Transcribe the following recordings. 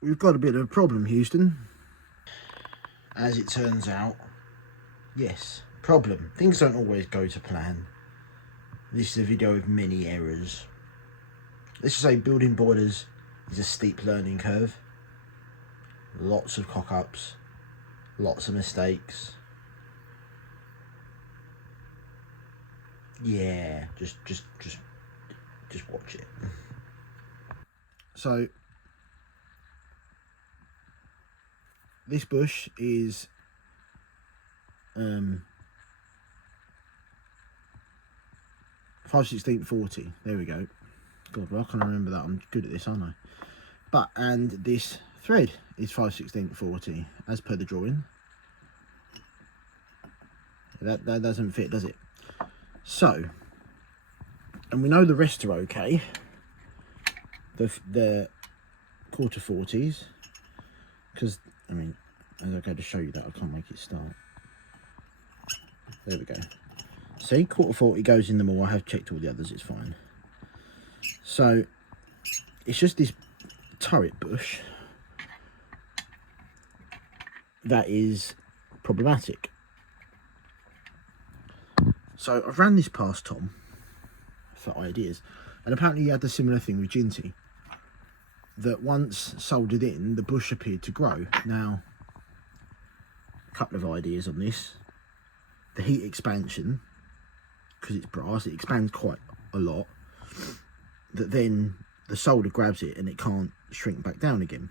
we've got a bit of a problem, Houston. As it turns out, yes, problem. Things don't always go to plan. This is a video with many errors. Let's just say building boilers is a steep learning curve. Lots of cock-ups, lots of mistakes. Yeah, just watch it. So this bush is 5/16/40. There we go. God, well, I can remember that. I'm good at this, aren't I? But and this thread is 5/16/40 as per the drawing. That doesn't fit, does it? So, and we know the rest are okay. The 1/4/40s, because I mean, as I go to show you that, I can't make it start. There we go. See, 1/4/40 goes in them all. I have checked all the others, it's fine. So it's just this turret bush that is problematic. So I've ran this past Tom for ideas, and apparently he had a similar thing with didnt, that once soldered in, the bush appeared to grow. Now, a couple of ideas on this. The heat expansion, because it's brass, it expands quite a lot, that then the solder grabs it and it can't shrink back down again.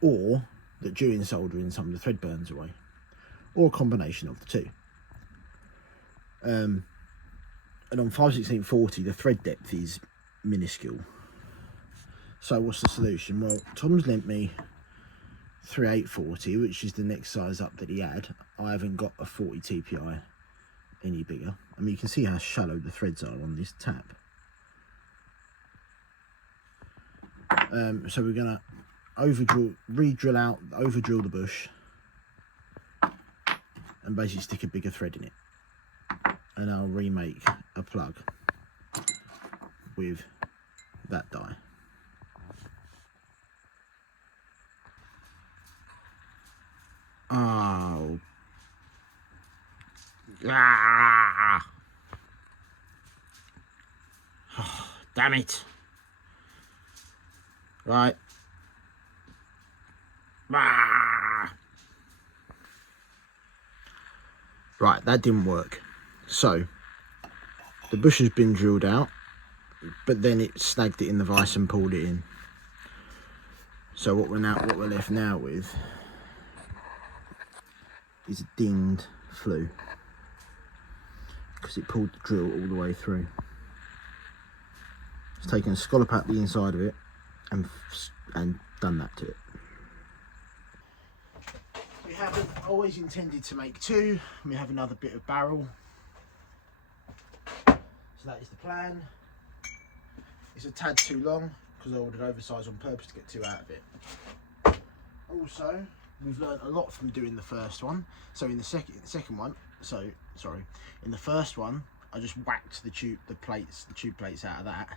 Or that during soldering some of the thread burns away, or a combination of the two. And on 5/16/40 the thread depth is minuscule. So what's the solution? Well, Tom's lent me 3/8/40, which is the next size up that he had. I haven't got a 40 TPI any bigger. I mean, you can see how shallow the threads are on this tap. So we're gonna re-drill out, over-drill the bush, and basically stick a bigger thread in it. And I'll remake a plug with that die. Oh. Ah. Oh, damn it. Right. Ah. Right, that didn't work. So the bush has been drilled out, but then it snagged it in the vise and pulled it in. So what we're left now with is a dinged flue, because it pulled the drill all the way through. It's taken a scallop out the inside of it and done that to it. We haven't always intended to make two. We have another bit of barrel. So that is the plan. It's a tad too long because I ordered oversize on purpose to get two out of it. Also, we've learned a lot from doing the first one. So in the second one, in the first one, I just whacked the tube plates out of that.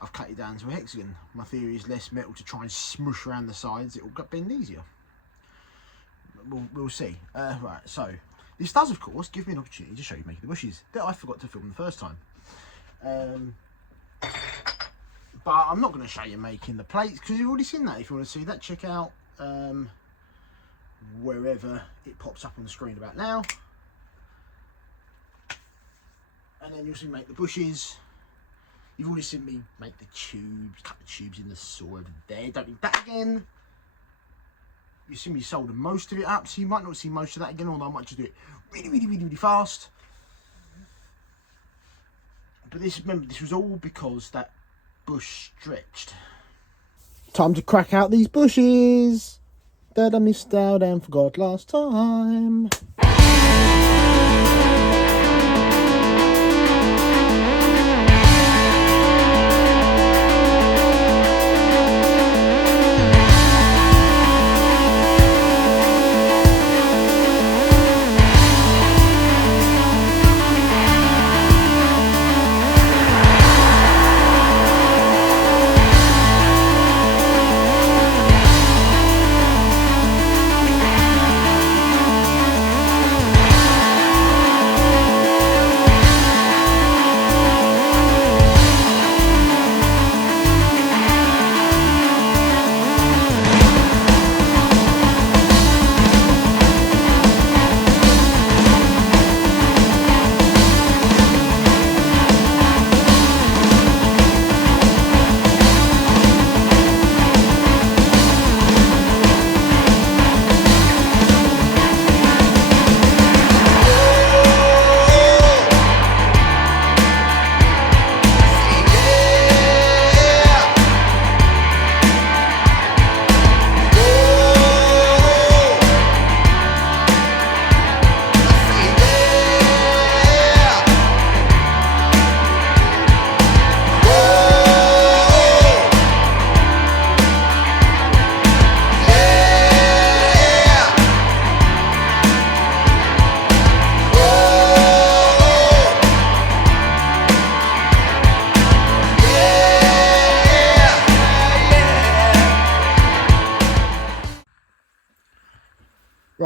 I've cut it down to a hexagon. My theory is less metal to try and smush around the sides. It will bend easier. We'll see. Right, so this does, of course, give me an opportunity to show you making the bushes that I forgot to film the first time. But I'm not going to show you making the plates because you've already seen that. If you want to see that, check out wherever it pops up on the screen about now. And then you'll see me make the bushes. You've already seen me make the tubes, cut the tubes in the saw over there. Don't need that again. You've seen me solder most of it up, so you might not see most of that again, although I might just do it really fast. But remember, this was all because that bush stretched. Time to crack out these bushes that I missed out and forgot last time.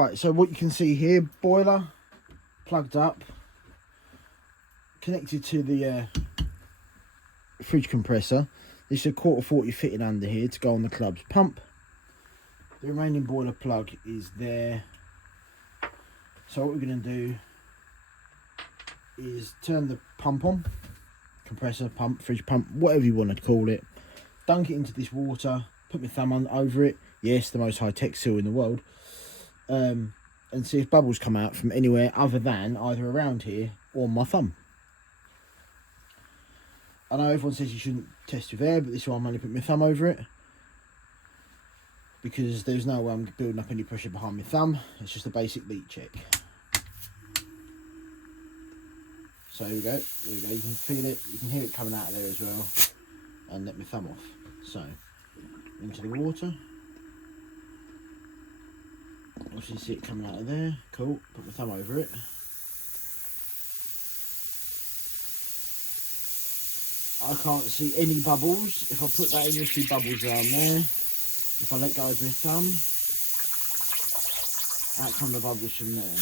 Right, so what you can see here, boiler plugged up, connected to the fridge compressor. This is a 1/4 fitted under here to go on the club's pump. The remaining boiler plug is there. So what we're going to do is turn the pump on, compressor, pump, fridge pump, whatever you want to call it. Dunk it into this water, put my thumb on over it. Yes, the most high-tech seal in the world. And see if bubbles come out from anywhere other than either around here or my thumb. I know everyone says you shouldn't test with air, but this is why I'm only putting my thumb over it. Because there's no way I'm building up any pressure behind my thumb. It's just a basic leak check. So here we go. There we go. You can feel it. You can hear it coming out of there as well. And let my thumb off. So, into the water. Obviously see it coming out of there. Cool. Put my thumb over it. I can't see any bubbles. If I put that in, you'll see bubbles around there. If I let go of my thumb, out come the bubbles from there.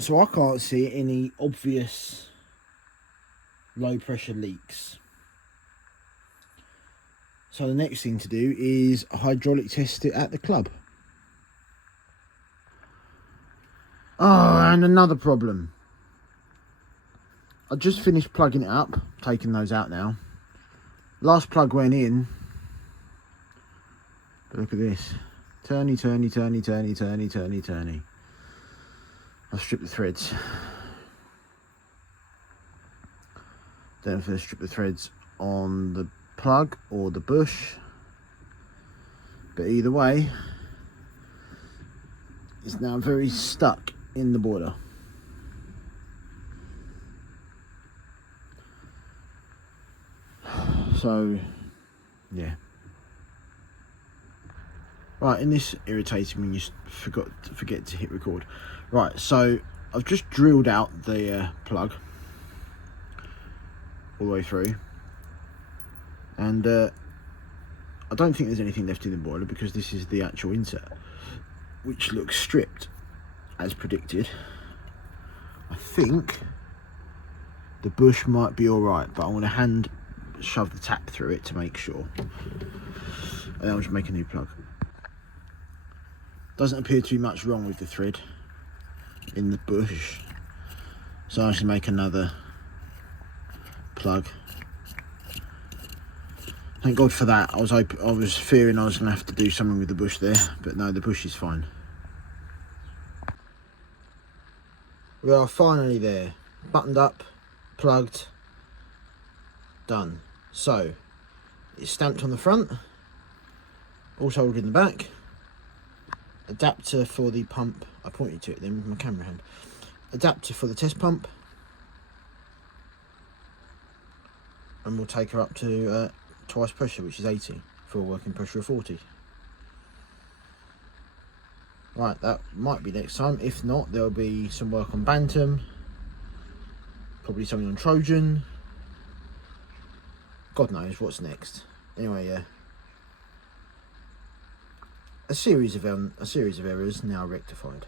So I can't see any obvious low pressure leaks. So the next thing to do is hydraulic test it at the club. Oh, and another problem. I just finished plugging it up, taking those out now. Last plug went in. But look at this. Turny, turny, turny, turny, turny, turny, turny. I'll strip the threads. Don't know if I strip the threads on the plug or the bush. But either way, it's now very stuck in the boiler. So, yeah. Right, and this irritates me when you forget to hit record. Right, so I've just drilled out the plug all the way through, and I don't think there's anything left in the boiler because this is the actual insert, which looks stripped as predicted. I think the bush might be alright, but I'm going to hand shove the tap through it to make sure, and then I'll just make a new plug. Doesn't appear to be much wrong with the thread in the bush, so I should make another plug. Thank God for that. I was fearing I was going to have to do something with the bush there, but no, the bush is fine. We are finally there, buttoned up, plugged, done. So it's stamped on the front, all soldered in the back. Adapter for the pump. I pointed to it then with my camera hand. Adapter for the test pump, and we'll take her up to twice pressure, which is 80 for a working pressure of 40. Right, that might be next time. If not, there'll be some work on Bantam, probably something on Trojan. God knows what's next. Anyway, yeah. A series of errors now rectified.